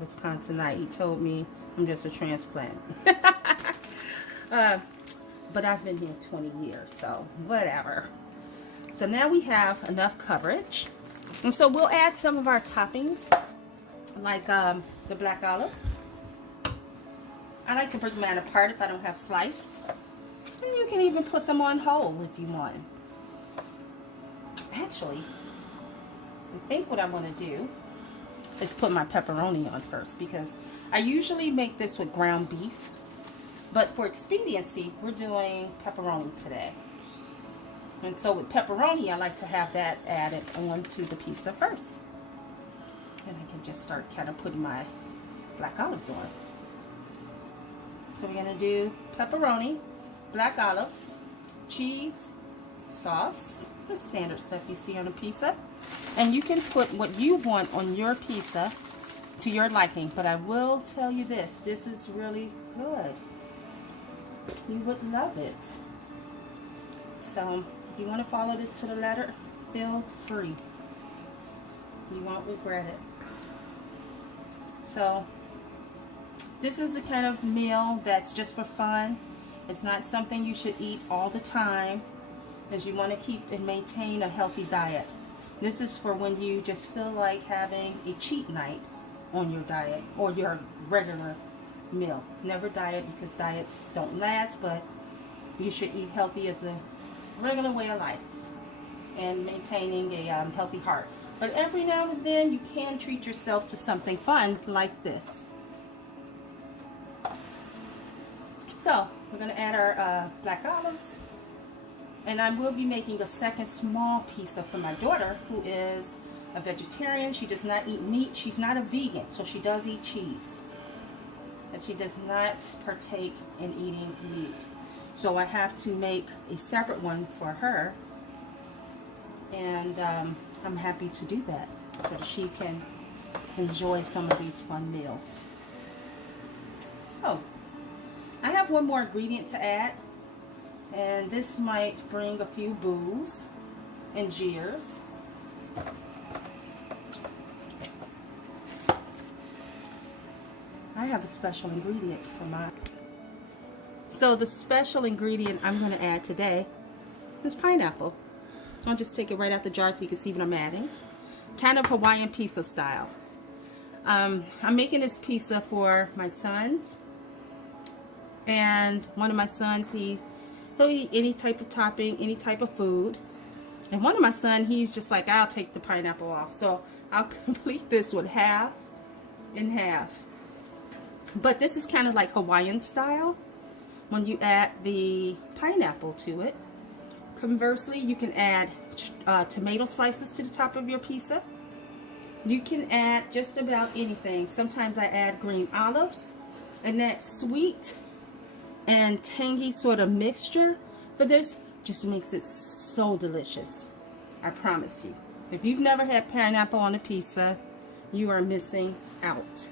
Wisconsinite. He told me I'm just a transplant. But I've been here 20 years, so whatever. So now we have enough coverage. And so we'll add some of our toppings, like the black olives. I like to break mine apart if I don't have sliced. And you can even put them on whole if you want. Actually, I think what I want to do is put my pepperoni on first, because I usually make this with ground beef. But for expediency, we're doing pepperoni today. And so with pepperoni, I like to have that added onto the pizza first. And I can just start kind of putting my black olives on. So we're going to do pepperoni, black olives, cheese, sauce, the standard stuff you see on a pizza. And you can put what you want on your pizza to your liking. But I will tell you this is really good. You would love it. So if you want to follow this to the letter, feel free. You won't regret it. So this is the kind of meal that's just for fun. It's not something you should eat all the time, because you want to keep and maintain a healthy diet. This is for when you just feel like having a cheat night on your diet or your regular meal. Never diet, because diets don't last, but you should eat healthy as a regular way of life and maintaining a healthy heart. But every now and then you can treat yourself to something fun like this. So we're going to add our black olives, and I will be making a second small pizza for my daughter, who is a vegetarian. She does not eat meat. She's not a vegan, so she does eat cheese, but she does not partake in eating meat. So I have to make a separate one for her, and I'm happy to do that so that she can enjoy some of these fun meals. So I have one more ingredient to add, and this might bring a few boos and jeers. I have a special ingredient for mine. So the special ingredient I'm going to add today is pineapple. I'll just take it right out the jar so you can see what I'm adding. Kind of Hawaiian pizza style. I'm making this pizza for my sons. And one of my sons, he'll eat any type of topping, any type of food. And one of my sons, he's just like, I'll take the pineapple off. So I'll complete this with half and half. But this is kind of like Hawaiian style when you add the pineapple to it. Conversely, you can add tomato slices to the top of your pizza. You can add just about anything. Sometimes I add green olives, and that sweet and tangy sort of mixture for this just makes it so delicious. I promise you. If you've never had pineapple on a pizza, you are missing out.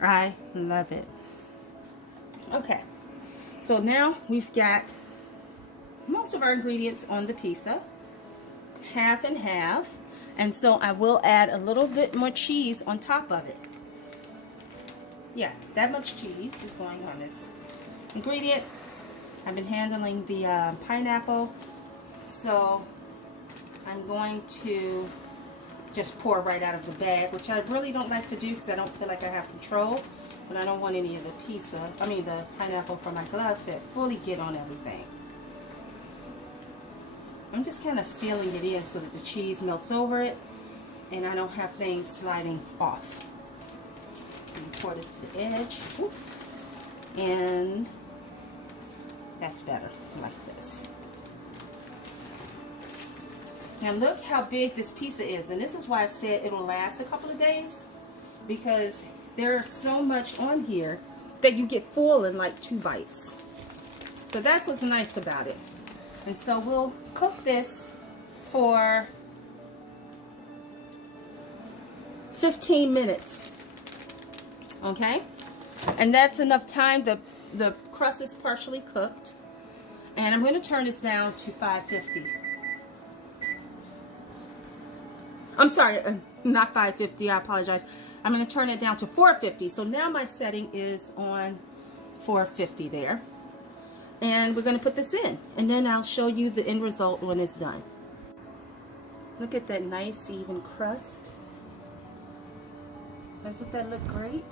I love it. Okay, so now we've got most of our ingredients on the pizza, half and half, and so I will add a little bit more cheese on top of it. Yeah, that much cheese is going on this ingredient. I've been handling the pineapple, so I'm going to just pour right out of the bag, which I really don't like to do because I don't feel like I have control, but I don't want any of the the pineapple from my gloves to fully get on everything. I'm just kind of sealing it in so that the cheese melts over it and I don't have things sliding off. Let me pour this to the edge. Ooh. And that's better, like this. Now look how big this pizza is, and this is why I said it will last a couple of days, because there's so much on here that you get full in like 2 bites. So that's what's nice about it. And so we'll cook this for 15 minutes. Okay? And that's enough time. The crust is partially cooked. And I'm going to turn this down to 550. I'm sorry, not 550, I apologize. I'm going to turn it down to 450. So now my setting is on 450 there. And we're going to put this in. And then I'll show you the end result when it's done. Look at that nice even crust. Doesn't that look great?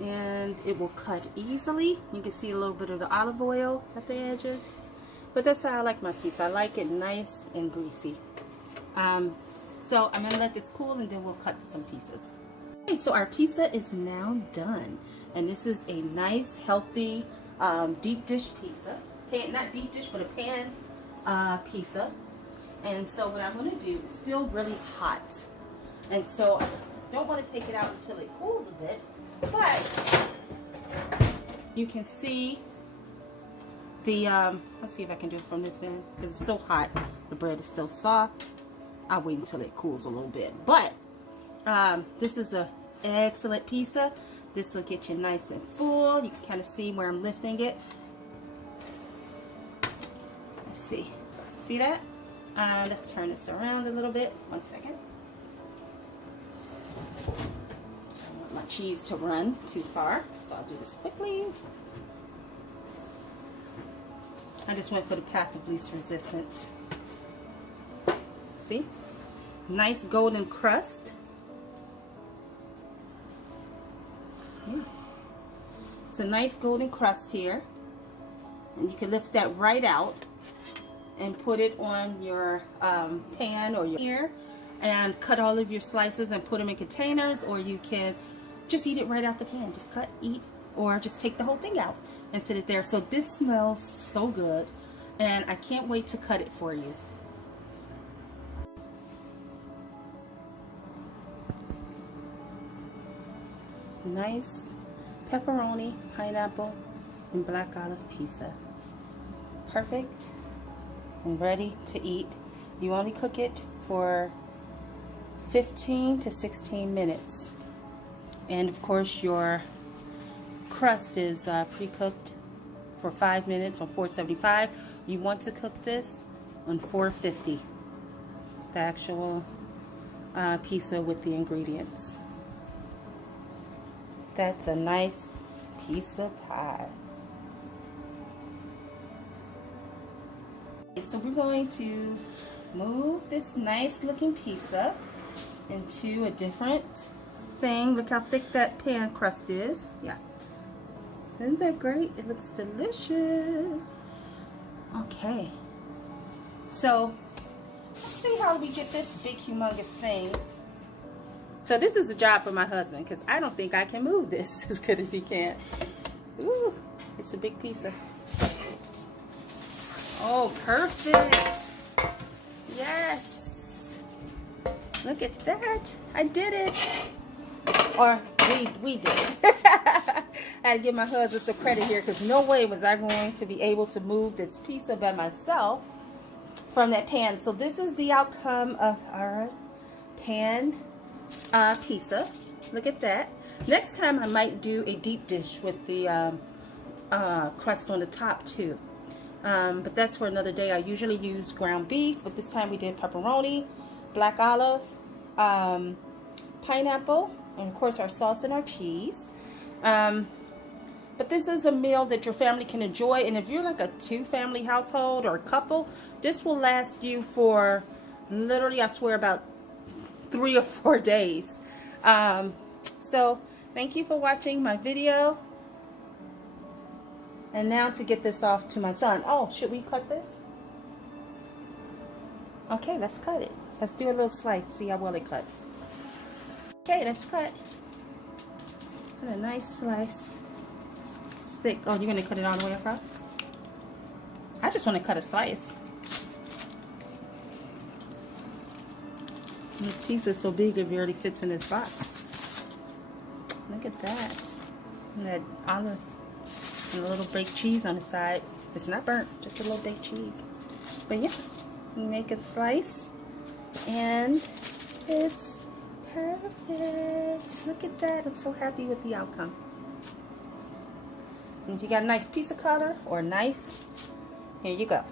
And it will cut easily. You can see a little bit of the olive oil at the edges. But that's how I like my pizza. I like it nice and greasy. So I'm going to let this cool and then we'll cut some pieces. Okay, so our pizza is now done. And this is a nice, healthy, deep dish pizza. Not deep dish, but a pan pizza. And so what I'm going to do, it's still really hot. And so I don't want to take it out until it cools a bit. But you can see the, let's see if I can do it from this end. Because it's so hot, the bread is still soft. I'll wait until it cools a little bit. But this is an excellent pizza. This will get you nice and full. You can kind of see where I'm lifting it. Let's see. See that? Let's turn this around a little bit. 1 second. I don't want my cheese to run too far, so I'll do this quickly. I just went for the path of least resistance. See? Nice golden crust. Yeah. It's a nice golden crust here. And you can lift that right out and put it on your pan or your ear and cut all of your slices and put them in containers, or you can just eat it right out the pan. Just cut, eat, or just take the whole thing out and sit it there. So this smells so good, and I can't wait to cut it for you. Nice pepperoni, pineapple, and black olive pizza. Perfect and ready to eat. You only cook it for 15 to 16 minutes. And of course your crust is pre-cooked for 5 minutes on 475. You want to cook this on 450. The actual pizza with the ingredients. That's a nice piece of pie. So we're going to move this nice looking pizza into a different thing. Look how thick that pan crust is. Yeah. Isn't that great? It looks delicious. Okay. So let's see how we get this big humongous thing. So this is a job for my husband because I don't think I can move this as good as he can. Ooh, it's a big pizza. Oh, perfect. Yes. Look at that. I did it. Or we did it. I had to give my husband some credit here because no way was I going to be able to move this pizza by myself from that pan. So this is the outcome of our pan pizza. Look at that. Next time I might do a deep dish with the crust on the top too. But that's for another day. I usually use ground beef, but this time we did pepperoni, black olive, pineapple, and of course our sauce and our cheese. But this is a meal that your family can enjoy, and if you're like a two-family household or a couple, this will last you for literally, I swear, about 3 or 4 days. So thank you for watching my video. And now to get this off to my son. Oh, should we cut this? Okay, let's cut it. Let's do a little slice, see how well it cuts. Okay, let's cut. Cut a nice slice. It's thick. Oh, you're going to cut it all the way across? I just want to cut a slice. This piece is so big it barely fits in this box. Look at that. And that olive and a little baked cheese on the side. It's not burnt, just a little baked cheese. But yeah, you make a slice and it's perfect. Look at that. I'm so happy with the outcome. And if you got a nice pizza cutter or a knife, here you go.